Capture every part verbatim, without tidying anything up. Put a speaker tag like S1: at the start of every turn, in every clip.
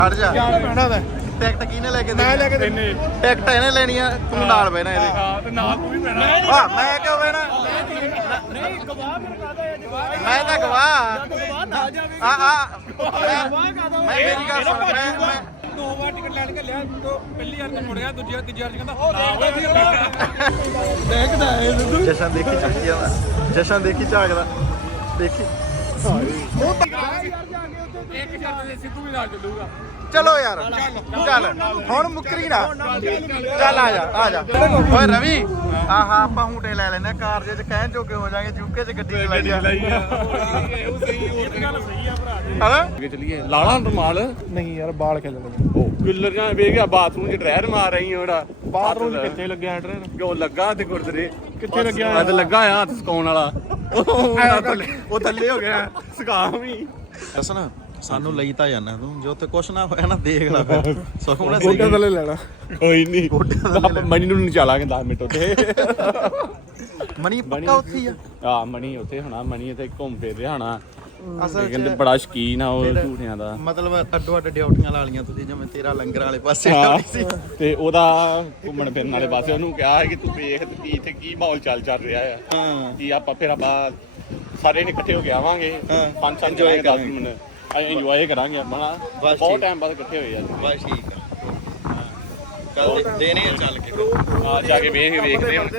S1: ਹਟ ਜਾ
S2: ਬੈਠਾ ਦਾ
S1: ਟਿਕਟ ਕਿਹਨੇ ਲੈ ਕੇ
S2: ਮੈਂ ਲੈ ਕੇ
S1: ਦੇਣੀ ਟਿਕਟ ਇਹਨੇ ਲੈਣੀ ਆ ਤੂੰ ਨਾਲ ਬਹਿਣਾ ਇਹਦੇ
S2: ਹਾਂ ਤੇ ਨਾਲ ਤੂੰ ਵੀ ਬੈਠਾ
S1: ਵਾਹ ਮੈਂ ਕਿਉਂ ਬਹਿਣਾ
S2: ਨਹੀਂ ਗਵਾਹ ਫਿਰ ਕਾਦਾ ਹੈ ਜਵਾਹ
S1: ਮੈਂ ਤਾਂ ਗਵਾਹ
S2: ਗਵਾਹ ਨਾ ਜਾਵੇ
S1: ਆ ਆ
S2: ਗਵਾਹ ਕਾਦਾ
S1: ਮੈਂ ਮੇਰੀ ਗੱਲ ਸੁਣ ਮੈਂ ਮੈਂ
S2: ਦੋ ਵਾਰ ਟਿਕਟ ਲੈਣ ਕੇ ਲਿਆ ਤੋਂ ਪਹਿਲੀ ਵਾਰ ਤਾਂ ਮੁੜ ਗਿਆ ਦੂਜੀ ਵਾਰ ਤੀਜੀ ਵਾਰ ਕਹਿੰਦਾ ਉਹ ਦੇਖਦਾ ਹੈ ਦੁੱਧੂ
S1: ਜਸ਼ਨ ਦੇਖੀ ਚੱਕੀ ਜਾਂਦਾ ਜਸ਼ਨ ਦੇਖੀ ਝਾਕਦਾ ਦੇਖੀ
S2: ਇੱਕ ਸ਼ਰਤ ਦੇ ਸਿੱਧੂ ਵੀ ਨਾਲ ਚੱਲੂਗਾ
S1: ਚਲੋ ਯਾਰ ਚੱਲ ਹੁਣ ਮੁੱਕਰੀ ਨਾ ਚੱਲ ਆ ਜਾ ਆ ਜਾ ਓਏ ਰਵੀ ਆਹਾ ਆਪਾਂ ਹੂਟੇ ਲੈ ਲੈਨੇ ਕਾਰ ਜੇ ਚ ਕਹਿਣ ਜੋਗੇ ਹੋ ਜਾਾਂਗੇ ਯੂਕੇ ਚ ਗੱਡੀ ਚਲਾਈ ਆ
S2: ਉਹ ਸਹੀ ਇਹ ਗੱਲ ਸਹੀ ਆ ਭਰਾ ਜੀ
S1: ਹਾਂ
S3: ਅੱਗੇ ਚਲੀਏ ਲਾਲਾ ਰੁਮਾਲ
S2: ਨਹੀਂ ਯਾਰ ਬਾਲ ਖਿਲ ਲਗੇ
S3: ਉਹ ਕਿੱਲਰ ਜਾਂ ਵੇਖ ਗਿਆ ਬਾਥਰੂਮ 'ਚ ਡਰੈਰ ਮਾਰ ਰਹੀ ਹੋੜਾ
S2: ਬਾਥਰੂਮ ਕਿੱਥੇ ਲੱਗਿਆ ਟ੍ਰੇਨ
S3: ਕਿਉਂ ਲੱਗਾ ਤੇ ਗੁਰਦਰੇ
S2: ਕਿੱਥੇ ਲੱਗਿਆ
S3: ਅੱਜ ਲੱਗਾ ਆ ਹੱਥ ਸਕਾਉਣ ਵਾਲਾ ਉਹ ਥੱਲੇ ਹੋ ਗਿਆ ਸਕਾ ਵੀ
S1: ਹਸਨ ਸਾਨੂੰ ਲਈ ਤਾਂ ਜਾਣਾ ਤੂੰ ਜੇ ਉੱਥੇ ਕੁਛ ਨਾ ਹੋਇਆ ਨਾ ਦੇਖ ਲੈ ਫਿਰ ਸੁਖਮਣਾ
S2: ਗੋਡੇ ਥੱਲੇ ਲੈਣਾ
S3: ਕੋਈ ਨਹੀਂ ਆਪਾਂ ਮਣੀ ਨੂੰ ਨਿਚਾਲਾਂਗੇ ਦਸ ਮਿੰਟ ਉੱਤੇ
S1: ਮਨੀ ਪੱਕਾ ਉੱਥੇ ਹੀ ਆ
S3: ਆ ਮਣੀ ਉੱਥੇ ਹੋਣਾ ਮਣੀ ਇੱਥੇ ਘੁੰਮ ਫਿਰ ਰਿਹਾ ਹੋਣਾ
S1: ਅਸਲ
S3: ਕਹਿੰਦੇ
S1: ਚ
S3: ਬੜਾ ਸ਼ਕੀਨ ਆ ਉਹ ਝੂਠਿਆਂ ਦਾ
S1: ਮਤਲਬ ਅੱਡੋ ਅੱਡ ਡਿਊਟੀਆਂ ਲਾ ਲੀਆਂ ਤੁਸੀਂ ਜਿਵੇਂ ਤੇਰਾ ਲੰਗਰ ਵਾਲੇ ਪਾਸੇ
S3: ਹਾਂ,
S1: ਸੀ
S3: ਤੇ ਉਹਦਾ ਘੁੰਮਣ ਫਿਰਨ ਵਾਲੇ ਪਾਸੇ ਉਹਨੂੰ ਕਿਹਾ ਹੈ ਕਿ ਤੂੰ ਵੇਖ ਤੇ ਕੀ ਇੱਥੇ ਕੀ ਮਾਹੌਲ ਚੱਲ ਚੱਲ ਰਿਹਾ ਆ
S1: ਹਾਂ
S3: ਕਿ ਆਪਾਂ ਫਿਰ ਆਪਾਂ ਸਾਰੇ ਨੇ ਇਕੱਠੇ ਹੋ ਕੇ ਆਵਾਂਗੇ
S1: ਹਾਂ,
S3: ਪੰਜ ਸੱਤ
S1: enjoy
S3: ਇੰਜੋਏ ਕਰਾਂਗੇ ਇੰਜੋਏ ਕਰਾਂਗੇ ਆਪਾਂ
S1: ਬਸ
S3: ਬਹੁਤ
S1: ਠੀਕ।
S3: ਟਾਈਮ ਬਾਅਦ ਇਕੱਠੇ ਹੋਏ ਆ
S1: ਬਸ ਠੀਕ ਆ ਕੱਲ ਦੇਣੇ ਆ ਚੱਲ ਕੇ
S3: ਆ ਜਾ ਕੇ ਵੇਖ ਵੇਖਦੇ ਹਾਂ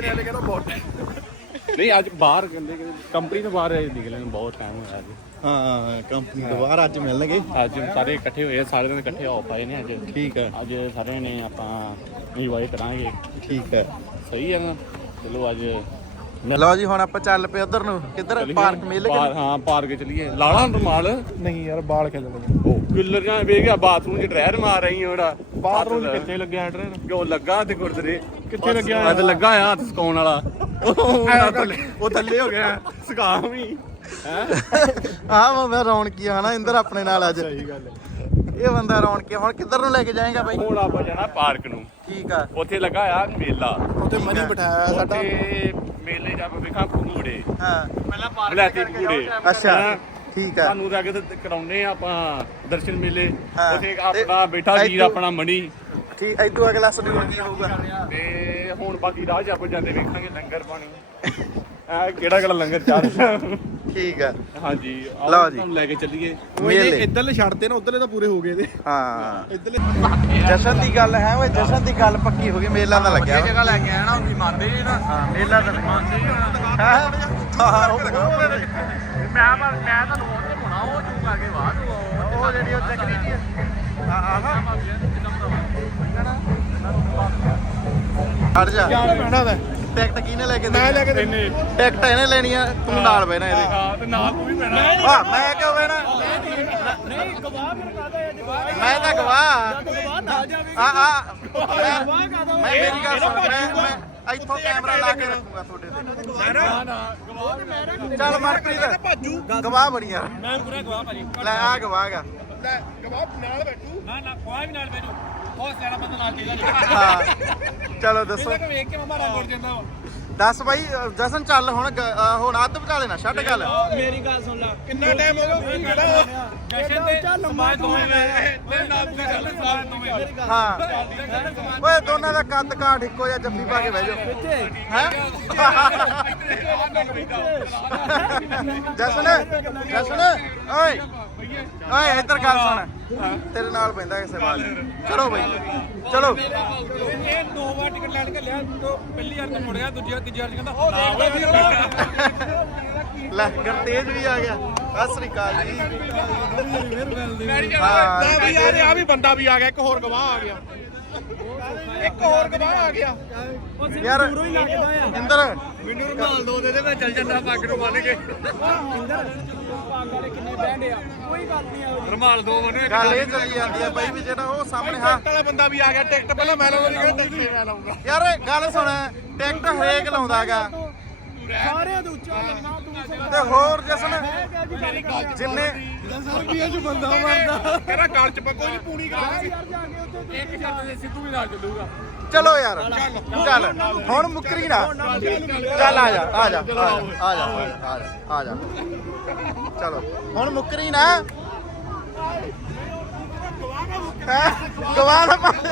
S3: ਨਹੀਂ ਅੱਜ ਬਾਹਰ ਕਹਿੰਦੇ ਕੰਪਨੀ ਤੋਂ ਬਾਹਰ ਨਿਕਲੇ ਨੂੰ ਬਹੁਤ ਟਾਈਮ ਹੋਇਆ ਅੱਜ
S1: ਹਾਂ ਕੰਪਨੀ ਦੁਬਾਰਾ ਅੱਜ ਮਿਲਣਗੇ
S3: ਅੱਜ ਸਾਰੇ ਇਕੱਠੇ ਹੋਏ ਆ, ਸਾਰੇ ਦਿਨ ਇਕੱਠੇ ਹੋ ਪਾਏ ਨੇ ਅੱਜ
S1: ਠੀਕ ਆ
S3: ਅੱਜ ਸਾਰਿਆਂ ਨੇ ਆਪਾਂ ਇੰਜੋਏ ਕਰਾਂਗੇ
S1: ਠੀਕ ਆ
S3: ਸਹੀ ਹੈ ਨਾ ਚਲੋ ਅੱਜ
S1: ਲਓ ਜੀ ਹੁਣ ਆਪਾਂ ਚੱਲ ਪਏ ਉਧਰ ਨੂੰ ਕਿੱਧਰ
S3: ਚੱਲੀਏ।
S1: ਪਾਰਕ ਮੇਲੇ
S3: ਪਾਰ- ਹਾਂ ਪਾਰਕ ਚਲੀਏ ਲਾਲਾ ਰੁਮਾਲ
S2: ਨਹੀਂ ਯਾਰ ਬਾਲ ਖਿਲ ਲਗੇ
S3: ਉਹ ਕਿੱਲਰ ਜਾਂ ਵੇਖ ਗਿਆ ਬਾਥਰੂਮ 'ਚ ਡਰੈਰ ਮਾਰ ਰਹੀ ਹੋੜਾ
S2: ਬਾਥਰੂਮ ਕਿੱਥੇ ਲੱਗਿਆ ਟ੍ਰੇਨ
S3: ਕਿਉਂ ਲੱਗਾ ਤੇ ਗੁਰਦਰੇ
S2: ਕਿੱਥੇ ਲੱਗਿਆ
S3: ਅੱਜ ਲੱਗਾ ਆ ਹੱਥ ਸਕਾਉਣ ਵਾਲਾ ਉਹ ਥੱਲੇ ਉਹ ਥੱਲੇ ਹੋ ਗਿਆ ਸਕਾ ਵੀ ਹੈ
S1: ਆਹ ਮੈਂ ਰੌਣਕੀ ਆ ਹਨਾ ਇੰਦਰ ਆਪਣੇ ਨਾਲ ਅੱਜ ਸਹੀ ਗੱਲ ਇਹ ਬੰਦਾ ਰੌਣਕੀ ਹੁਣ ਕਿੱਧਰ ਨੂੰ ਲੈ ਕੇ ਜਾਏਗਾ ਬਾਈ
S3: ਹੁਣ ਆਪਾਂ ਜਾਣਾ ਪਾਰਕ ਨੂੰ
S1: ਠੀਕ ਆ
S3: ਉੱਥੇ ਲੱਗਾ ਆ ਮੇਲਾ
S2: ਉੱਥੇ ਮਨੀ ਬਿਠਾਇਆ ਸਾਡਾ
S3: ਉੱਥੇ ਮੇਲੇ ਜਾ ਕੇ ਵੇਖਾਂ ਭੂੜੇ
S1: ਹਾਂ ਪਹਿਲਾਂ ਪਾਰਕ
S3: ਬਲੈਤੀ ਭੂੜੇ
S1: ਅੱਛਾ
S3: ਹੈਂ?
S1: ਠੀਕ ਆ
S3: ਤੁਹਾਨੂੰ ਤਾਂ ਕਿਤੇ ਕਰਾਉਨੇ ਆ ਆਪਾਂ ਦਰਸ਼ਨ ਮੇਲੇ
S1: ਹਾਂ।
S3: ਉੱਥੇ
S1: ਤੇ
S3: ਆਪਣਾ ਬੈਠਾ ਵੀਰ
S1: ਇੱਥੋਂ-
S3: ਆਪਣਾ ਮਣੀ
S1: ਠੀਕ ਇਦੋਂ ਅਗਲਾ ਸ਼ਡਿਊਲ ਕੀ ਹੋਊਗਾ
S3: ਤੇ ਹੁਣ ਬਾਕੀ ਰਾਹ 'ਚ ਆਪਾਂ ਜਾਂਦੇ ਵੇਖਾਂਗੇ ਲੰਗਰ ਪਾਣੀ ਆ ਕਿਹੜਾ ਕਿਹੜਾ ਲੰਗਰ ਚੱਲ ਰਿਹਾ
S1: ਠੀਕ ਆ
S3: ਹਾਂਜੀ ਆਓ
S1: ਲਓ ਜੀ।
S3: ਤੁਹਾਨੂੰ ਲੈ ਕੇ ਚੱਲੀਏ
S1: ਮੇਲੇ
S2: ਇੱਧਰਲੇ ਛੱਡਤੇ ਨਾ ਉੱਧਰਲੇ ਤਾਂ ਪੂਰੇ ਹੋ ਗਏ ਤੇ
S1: ਹਾਂ
S2: ਇੱਧਰਲੇ
S1: ਜਸ਼ਨ ਦੀ ਗੱਲ ਹੈ ਓਏ ਜਸ਼ਨ ਦੀ ਗੱਲ ਪੱਕੀ ਹੋ ਗਈ ਮੇਲਾ ਤਾਂ ਲੱਗਿਆ ਵਾ।
S3: ਜਗ੍ਹਾ ਲੈ ਕੇ ਆਇਆ ਨਾ ਉਹਦੀ ਮੰਨਦੇ ਜੀ ਨਾ
S1: ਹਾਂ ਮੇਲਾ ਤਾਂ
S3: ਮੰਨਦੇ ਜੀ ਹੋਣਾ
S1: ਹਾਂ ਹਾਂ ਉਹ-
S3: ਮੈਂ ਮੈਂ ਮੈਂ ਤੁਹਾਨੂੰ ਉਹਦੇ ਹੋਣਾ ਉਹ ਜੂ ਕਰਕੇ ਬਾਹਰ
S1: ਉਹ ਉਹ ਜਿਹੜੀ ਉਹ ਚੱਕਰੀ ਜੀ ਆ ਆਹ ਹਟ ਜਾ
S2: ਬੈਠਾ ਦਾ
S1: ਟਿਕਟ ਕਿਹਨੇ ਲੈ ਕੇ
S2: ਮੈਂ ਲੈ ਕੇ
S1: ਦੇਣੀ
S2: ਦੇਣੀ
S1: ਟਿਕਟ ਇਹਨੇ ਲੈਣੀ ਆ ਤੂੰ ਨਾਲ ਬਹਿਣਾ ਇਹਦੇ
S3: ਹਾਂ ਤੇ ਨਾਲ ਤੂੰ ਵੀ ਪੈਣਾ
S1: ਵਾਹ ਮੈਂ ਕਿਉਂ ਬਹਿਣਾ
S2: ਨਹੀਂ ਗਵਾਹ ਫਿਰ ਕਾਦਾ ਹੈ ਜਵਾਹ
S1: ਮੈਂ ਤਾਂ ਗਵਾਹ
S2: ਗਵਾਹ ਨਾ ਜਾਵੇ
S1: ਆ ਆ ਮੈਂ
S2: ਗਵਾਹ ਕਾਦਾ
S1: ਮੈਂ ਮੇਰੀ ਗੱਲ ਸੁਣ ਮੈਂ ਮੈਂ ਇੱਥੋਂ ਕੈਮਰਾ ਲਾ ਕੇ ਰੱਖੂਗਾ ਤੁਹਾਡੇ ਤੇ
S3: ਨਾ ਨਾ ਗਵਾਹ ਤੇ ਮੈਂ
S1: ਚੱਲ ਮਨਪ੍ਰੀਤ
S2: ਭਾਜੂ
S1: ਗਵਾਹ ਬਣੀ ਯਾਰ
S2: ਮੈਂ ਪੂਰਾ ਗਵਾਹ ਭਾਜੀ
S1: ਲੈ ਆ ਗਵਾਹ ਗਾ
S2: ਲੈ ਗਵਾਹ ਨਾਲ ਬੈਠੂ ਨਾ ਨਾ ਕੋਈ ਵੀ ਨਾਲ ਬੈਠੂ ਬਹੁਤ ਸਿਆਣਾ ਬੰਦਾ ਨਾਲ ਚਾਹੀਦਾ
S1: ਹਾਂ ਚਲੋ ਦੱਸੋ
S2: ਪਹਿਲਾਂ ਵੇਖ ਕੇ ਮਮਾ ਰੰਗ ਉੜ ਜਾਂਦਾ ਵਾ
S1: ਦੱਸ ਬਾਈ ਜਸਨ ਚੱਲ ਹੁਣ ਗ- ਅ, ਹੁਣ ਅੱਧ ਬਚਾ ਲੈਣਾ ਛੱਡ ਗੱਲ
S2: ਮੇਰੀ ਗੱਲ ਸੁਣ ਲੈ ਕਿੰਨਾ ਟਾਈਮ ਹੋ ਗਿਆ ਖੜਾ ਜਸ਼ਨ ਤੇ ਸਮਾਜ ਦੋਵੇਂ ਤੇ ਨਾਲ ਪੂਰੀ ਗੱਲ ਸਮਾਜ ਦੋਵੇਂ
S1: ਹਾਂ ਓਏ ਦੋਨਾਂ ਦਾ ਕੱਦ ਕਾਠ ਇੱਕੋ ਜਿਹਾ ਜੱਫੀ ਪਾ ਕੇ ਬਹਿ ਜਾਓ ਹੈ ਜਸਨ ਜਸਨ ਓਏ ਓਏ ਇੱਧਰ ਗੱਲ ਸੁਣ ਤੇਰੇ ਨਾਲ ਪੈਂਦਾ ਕਿਸੇ ਬਾਤ ਚਲੋ ਬਾਈ ਚਲੋ
S2: ਇਹ ਦੋ ਵਾਰ ਟਿਕਟ ਲੈਣ ਕੇ ਲਿਆ ਤੋਂ ਪਹਿਲੀ ਵਾਰ ਤਾਂ ਮੁੜ ਗਿਆ ਦੂਜੀ ਵਾਰ ਤੀਜੀ ਵਾਰ ਕਹਿੰਦਾ ਉਹ ਦੇਖਦਾ
S1: ਲੈ ਗਰਤੇਜ ਵੀ ਆ ਗਿਆ ਸਤਿ ਸ੍ਰੀ ਅਕਾਲ ਜੀ
S2: ਹਾਂ ਵੀ ਯਾਰ ਆ ਵੀ ਬੰਦਾ ਵੀ ਆ ਗਿਆ ਇੱਕ ਹੋਰ ਗਵਾਹ ਆ ਗਿਆ ਇੱਕ ਹੋਰ ਗਵਾਹ ਆ ਗਿਆ
S1: ਯਾਰ ਇੰਦਰ
S2: ਮੈਨੂੰ ਰੁਮਾਲ ਦੋ ਦੇ ਦੇ ਮੈਂ ਚੱਲ ਜਾਂਦਾ ਪੱਗ ਨੂੰ ਬੰਨ ਕੇ ਇੰਦਰ ਪੱਗ ਵਾਲੇ ਕਿੰਨੇ ਬੈਂਡ ਆ ਕੋਈ ਗੱਲ ਨਹੀਂ ਆ ਰੁਮਾਲ ਦੋ ਬੰਨੇ
S1: ਗੱਲ ਇਹ ਚੱਲੀ ਜਾਂਦੀ ਆ ਬਾਈ ਵੀ ਜਿਹੜਾ ਉਹ ਸਾਹਮਣੇ ਹਾਂ
S2: ਟਿਕਟ ਵਾਲਾ ਬੰਦਾ ਵੀ ਆ ਗਿਆ ਟਿਕਟ ਪਹਿਲਾਂ ਮੈਂ ਲਾਉਂਦਾ ਨਹੀਂ ਕਹਿੰਦਾ ਟਿਕਟ ਮੈਂ ਲਾਉਂਗਾ
S1: ਯਾਰ ਗੱਲ ਸੁਣ ਟਿਕਟ ਹਰੇਕ ਲਾਉਂਦਾਗਾ
S2: ਸਾਰਿਆਂ ਦੇ ਉੱਚਾ ਲੱਗਣਾ ਤੂੰ
S1: ਤੇ ਹੋਰ ਜਸਨ ਜਿੰਨੇ
S2: ਸਰਬੀਆ ਚ ਬੰਦਾ ਮਰਦਾ ਕਹਿੰਦਾ ਗਲ ਚ ਪਾ ਕੋਈ ਪੂਣੀ ਕਰਾ ਇੱਕ ਸ਼ਰਤ ਦੇ ਸਿੱਧੂ ਵੀ ਨਾਲ ਚੱਲੂਗਾ
S1: ਚਲੋ ਯਾਰ ਚੱਲ ਹੁਣ ਮੁੱਕਰੀ ਨਾ ਚੱਲ ਆ ਜਾ ਆ ਜਾ ਆ ਜਾ ਆ ਜਾ ਆ ਜਾ ਆ ਜਾ ਚਲੋ ਹੁਣ ਮੁੱਕਰੀ ਨਾ ਗਵਾ ਦਾ ਪਾ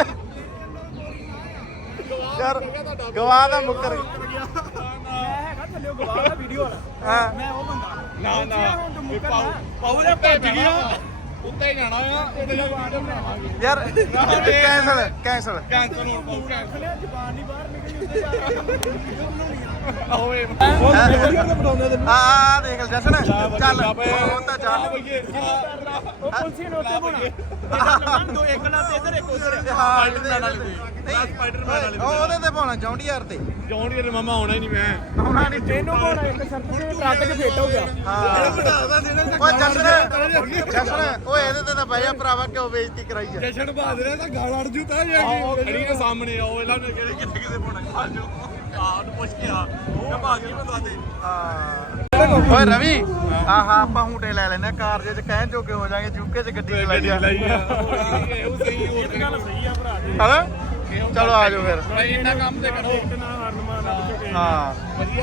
S1: ਯਾਰ ਗਵਾ ਦਾ ਮੁੱਕਰ
S2: ਮੈਂ ਹੈਗਾ ਥੱਲੇ ਗਵਾਹ ਦਾ ਵੀਡੀਓ ਵਾਲਾ
S1: ਹਾਂ
S2: ਮੈਂ ਉਹ ਬੰਦਾ
S3: ਨਾ ਨਾ
S2: ਹੁਣ ਤੂੰ ਮੁੱਕਰ
S3: ਪਾਉ
S2: ਨਾ।
S3: ਪਾਉ ਦੇ ਭੱਜ ਗਿਆ ਉੱਤੇ ਜਾਣਾ ਆ ਉੱਤੇ ਜਾ ਕੇ
S1: ਯਾਰ ਕੈਂਸਲ ਕੈਂਸਲ
S3: ਕੈਂਸਲ ਹੋਣ ਪਾਉ ਕੈਂਸਲ
S2: ਥੱਲੇ ਜ਼ਬਾਨ ਨਹੀਂ ਬਾਹਰ ਨਿਕਲੀ ਉੱਤੇ ਜਾ ਕੇ ਵੀਡੀਓ ਬਣਾਉਣੀ ਆ
S3: ਓਏ
S1: ਆ ਆ ਦੇਖ ਜਸ਼ਨ ਚੱਲ ਹੁਣ ਤਾਂ ਚੱਲ
S2: ਉਹ ਪੁਲਸੀ ਨੇ ਉੱਤੇ ਬਣਾ ਦੋ ਇੱਕ ਨਾਲ ਤੇ ਇੱਧਰ ਇੱਕ ਉੱਧਰ
S1: ਹਾਂ
S3: ਸਪਾਈਡਰਮੈਨ ਵਾਲੇ ਤੇ।
S1: ਨਹੀਂ
S3: ਸਪਾਈਡਰਮੈਨ ਵਾਲੇ ਤੇ।
S1: ਉਹ ਉਹਦੇ ਤੇ ਪਾਉਣਾ ਜੌਂਡੀ ਯਾਰ ਤੇ
S3: ਜੌਨ ਡੀਅਰ ਮਾਮਾ ਆਉਣਾ ਹੀ ਨਹੀਂ ਮੈਂ
S1: ਆਉਣਾ ਨਹੀਂ
S2: ਤੈਨੂੰ ਕੋਣਾ ਇੱਕ ਸ਼ਰਤ ਤੇ ਟਰੱਕ 'ਚ ਫਿੱਟ ਹੋ ਗਿਆ
S1: ਹਾਂ ਓਏ ਜਸ਼ਨ ਜਸ਼ਨ ਓਏ ਇਹਦੇ ਤੇ ਤਾਂ ਬਹਿ ਜਾ ਭਰਾਵਾ ਕਿਉਂ ਬੇਇੱਜ਼ਤੀ ਕਰਾਈ ਆ
S3: ਜਸ਼ਨ ਬਾਦਰੇ ਦਾ ਗਾਲ ਅੜ ਜੂ ਤਾਂ ਜਾ ਕੇ ਖੜੀ ਦੇ ਸਾਹਮਣੇ ਆਓ ਇਹਨਾਂ ਨੇ ਕਿਹੜੇ ਕਿੱਥੇ ਕਿਤੇ ਪਾਉਣਾ ਖਾ ਜੋ ਆਹ ਨੂੰ ਪੁੱਛ ਕੇ ਆ ਮੈਂ ਭਾਗੀ ਬਤਾ ਦੇ
S1: ਹਾਂ ਓਏ ਰਵੀ ਆਹਾ ਆਪਾਂ ਹੂਟੇ ਲੈ ਲੈਨੇ ਕਾਰ ਜੇ ਚ ਕਹਿਣ ਜੋਗੇ ਹੋ ਜਾਗੇ ਯੂਕੇ ਚ ਗੱਡੀ ਚਲਾਈ ਆ
S3: ਉਹ ਸਹੀ ਹੋਰ
S2: ਗੱਲ ਸਹੀ ਆ ਭਰਾ ਜੀ
S1: ਹਨਾ ਚਲੋ ਆ ਜਾਓ ਫਿਰ
S3: ਭਾਈ ਇੰਨਾ ਕੰਮ ਤੇ ਕਰੋ
S2: ਇੱਕ ਨਾ ਹਰਨ ਮਾਰਨਾ ਪਿੱਛੇ
S1: ਹਾਂ
S3: ਵਧੀਆ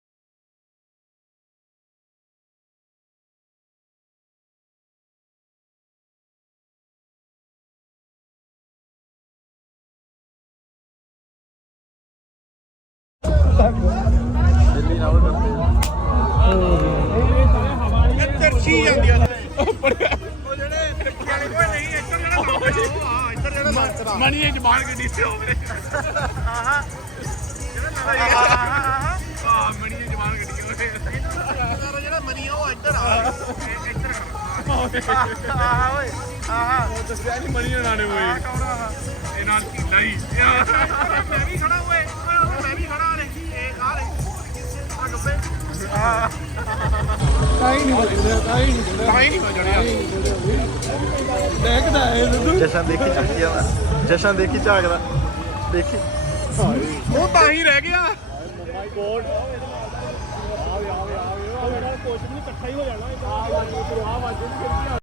S1: ਦਿੱਲੀ ਨਾਲ ਕਰਦੇ
S3: ਚਰਚੀ ਜਾਂਦੀ ਆ ਉਹ ਜਿਹੜੇ ਕੋਈ ਨਹੀਂ ਇੱਧਰ ਜਿਹੜਾ ਹਾਂ ਇੱਧਰ ਜਿਹੜਾ ਮਣੀ ਜਮਾਨ ਗੱਡੀ ਤੇ ਹੋਵੇ
S1: ਆਹਾ
S3: ਹਾਂ ਮਣੀ ਜਮਾਨ ਗੱਡੀ ਹੋਵੇ
S1: ਜਿਹੜਾ ਮਨੀ ਉਹ ਇੱਧਰ ਆ
S3: ਇੱਧਰ
S1: ਆਹਾ ਓਏ ਆਹਾ
S3: ਉਹ ਦੱਸਿਆ ਨਹੀਂ ਮਣੀ ਨਾਣੇ ਹੋਏ
S1: ਕੌਣ ਆ
S3: ਇਹ ਨਾਲ ਕੀਲਾ ਹੀ
S1: ਮੈਂ ਵੀ ਖੜਾ ਓਏ ਮੈਂ ਵੀ ਖੜਾ ਰੇ ਇਹ ਆ ਰੇ ਆ ਗੱਬੇ
S2: ਕਾਈ ਨਹੀਂ ਬੋਲਦਾ ਕਾਈ ਨਹੀਂ ਬੋਲਦਾ
S3: ਤਾਂ ਹੀ ਨਹੀਂ ਹੋ ਜੜਿਆ
S2: ਦੇਖਦਾ ਹੈ ਦੁੱਧੂ
S1: ਜਸ਼ਨ ਦੇਖੀ ਚੱਕੀ ਜਾਂਦਾ ਜਸ਼ਨ ਦੇਖੀ ਝਾਕਦਾ ਦੇਖੀ
S3: ਉਹ ਤਾਂ ਹੀ ਰਹਿ ਗਿਆ
S2: ਮਾਈ ਗੋਡ ਆਵੇ ਆਵੇ ਆਵੇ ਆਵੇ ਕੁਝ ਨਹੀਂ ਇਕੱਠਾ ਹੀ ਹੋ ਜਾਣਾ ਆ ਵੱਜ ਆ ਵੱਜ